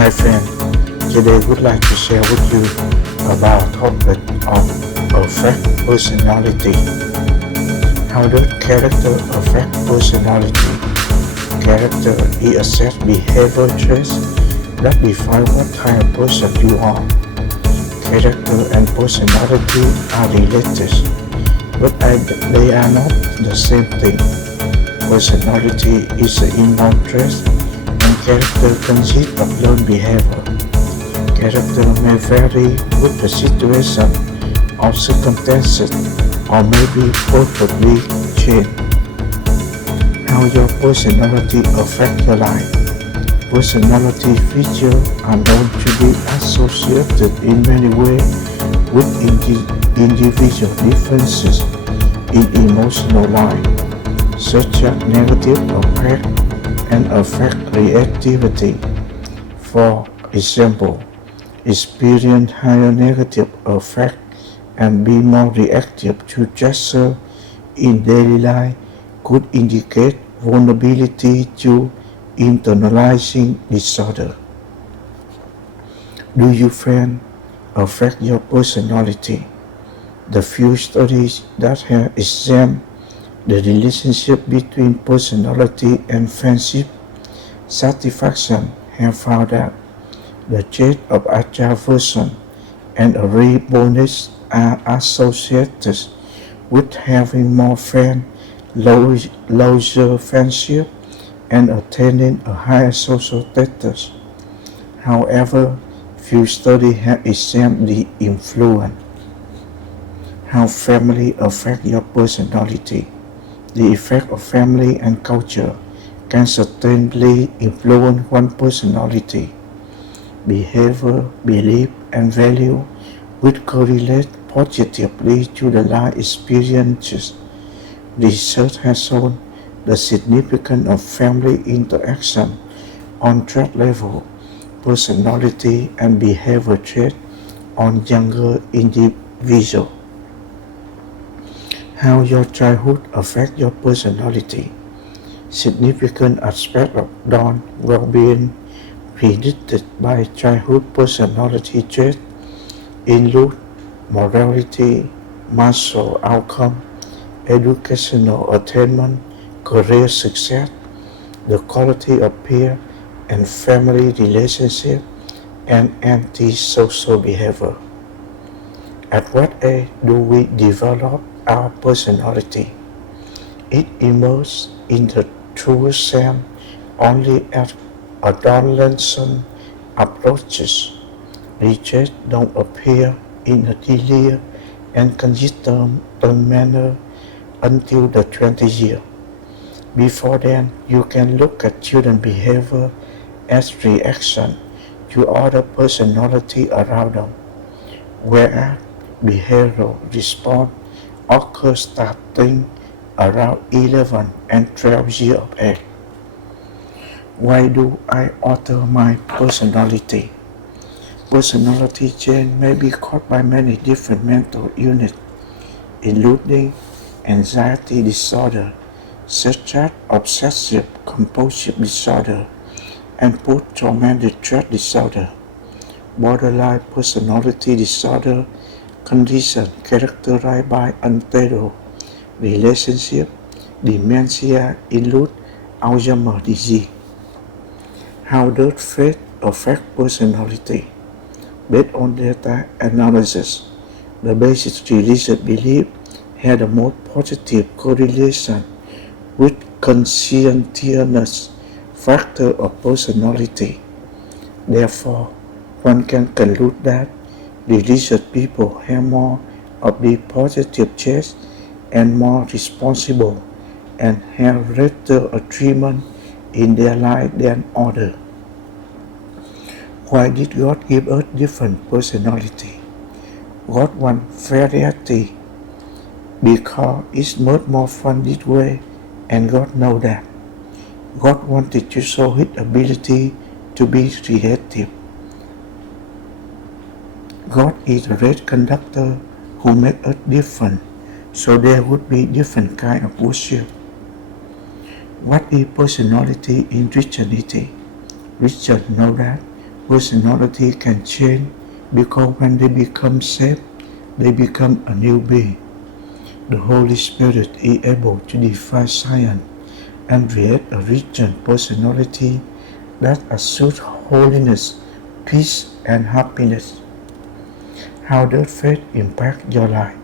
Hi friend, today I would like to share with you about topic of affect personality. How does character affect personality? Character is a set behavior traits that define what kind of person you are. Character and personality are related, but they are not the same thing. Personality is an inborn trait and character consists of learned behavior. Character may vary with the situation or circumstances or may be perfectly changed. How your personality affects your life. Personality features are known to be associated in many ways with individual differences in emotional life, such as negative affect and affect reactivity. For example, experience higher negative affect and be more reactive to gesture in daily life could indicate vulnerability to internalizing disorder. Do your friend affect your personality? The few studies that have examined the relationship between personality and friendship satisfaction have found that the trait of extraversion and a rare bonus are associated with having more friends, closer friendship, and attaining a higher social status. However, few studies have examined the influence. How family affect your personality. The effect of family and culture can certainly influence one's personality. Behavior, belief, and value which correlate positively to the life experiences. Research has shown the significance of family interaction on trait level, personality, and behavior traits on younger individuals. How your childhood affects your personality. Significant aspects of dawn well-being predicted by childhood personality traits include morality, martial outcome, educational attainment, career success, the quality of peer and family relationship, and antisocial behavior. At what age do we develop our personality? It emerges in the true self only as adolescence approaches. Traits don't appear in a clear and consistent manner until the 20th year. Before then, you can look at children behavior as reaction to other personality around them, whereas behavioral response occurs starting around 11 and 12 years of age. Why do I alter my personality? Personality change may be caused by many different mental illnesses, including anxiety disorder, such as obsessive compulsive disorder and post-traumatic stress disorder, borderline personality disorder, condition characterized by unstable relationship, dementia include Alzheimer's disease. How does faith affect personality? Based on data analysis, the basic religious belief had a more positive correlation with conscientiousness factor of personality. Therefore, one can conclude that religious people have more of the positive traits and more responsible and have greater achievement in their life than others. Why did God give us different personality? God wants variety because it's much more fun this way, and God knows that. God wanted to show His ability to be creative. God is a great conductor who makes us different, so there would be different kind of worship. What is personality in Christianity? Richard knows that personality can change because when they become saved, they become a new being. The Holy Spirit is able to defy science and create a radiant personality that assumes holiness, peace, and happiness. How does faith impact your life?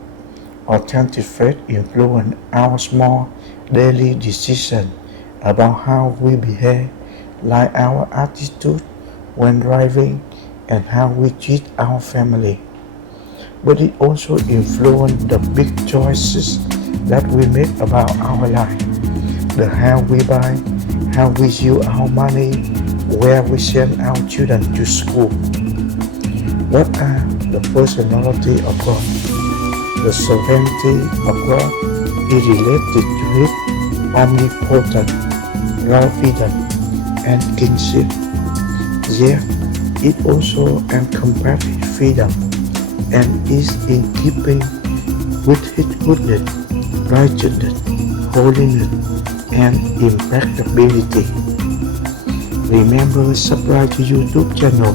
Authentic faith influences our small daily decisions about how we behave, like our attitude when driving and how we treat our family. But it also influences the big choices that we make about our life, the how we buy, how we use our money, where we send our children to school. What are the personality of God? The sovereignty of God is related to His omnipotent, providence, and kingship. Yet, it also encompasses freedom and is in keeping with His goodness, righteousness, holiness, and impeccability. Remember, subscribe to YouTube channel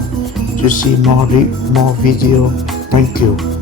to see more video. Thank you.